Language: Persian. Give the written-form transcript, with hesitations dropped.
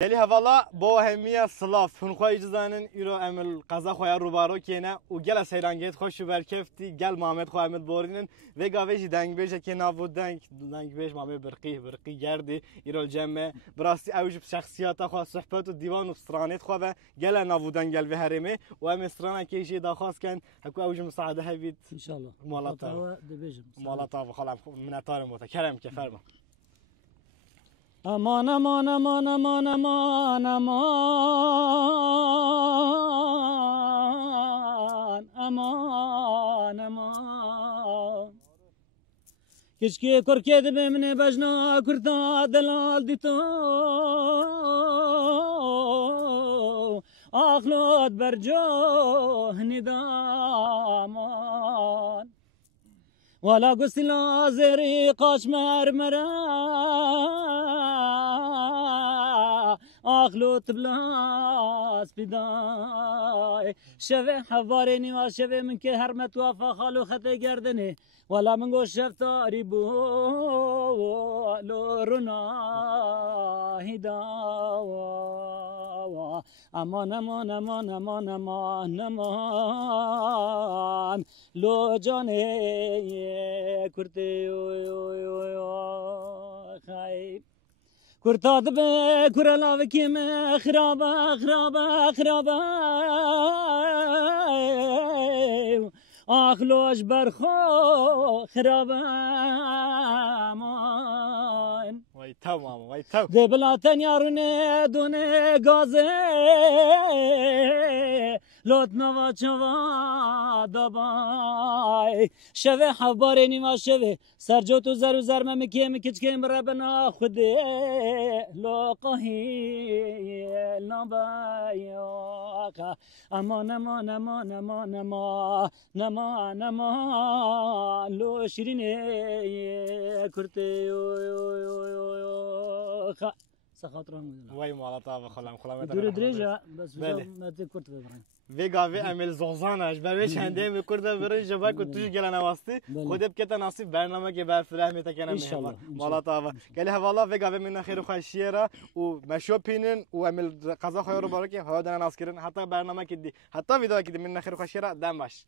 گلی حوالا با همیه سلاف هنخواه جزانن ایرو امل قضا خواه روبارو کینه و گل سیرانگیت خوش و برکفتی گل محمد خواه امل بوردینن و گاویجی دنگ بیشه که نابود دنگ بیش محمد برقی گردی ایرو جمعه براستی اوج شخصیت خواه صحبت و دیوان و سرانیت خواه و گل نابودن گل به هرمه و ام سرانه کیشی داخواست کن هکو اوج مساعده هبید انشالله مالاتا و خالم منتار متکرم که فرما امان امان امان امان امان امان امان امان کشکی کرکه دبه منه بجنا کرتا دلال دیتو آخلوت برجو ندامان ولا قسلا زري قاش مرمرا اخلو تبلاس بداي شفه حواريني وشفه من که هرمت وافا خالو خطه گردني ولا من قوش شفتاري بو لو رنا هداوا امان امان امان امان امان امان لو جاني كرتي خايب كرتا دبي كرلا بكيم خرابة خرابة خرابة اخلوش برخو خرابة مان وای تو ماما وای تو دبلاتن یارونه دونه گازه لوت نوا چوا دبای شوه حواره نیما شوه سرجو تو زر و زرمه مکیم کچکیم ربنا خوده لقاهی نبایاکا امان امان امان امان امان نمان نمان لو شیرینه کرته سخاطرهم وای مالاتا و خالم دور درجة بس ما تكرت ببرين وی گاوی امل زغزانش برای چنده میکرده برای جبک و توش گلن واسطی خودت که تناسب برنامه که بر فرهم میتکنم میشم مالاتا و گلی حوالا وی گاوی من خیر خوشیه را و مشو پینن و امل قضا خواه رو بارو که هوا دارن اسکرین حتی برنامه که دی حتی ویدیو که دی من خیر خوشیه را دم باش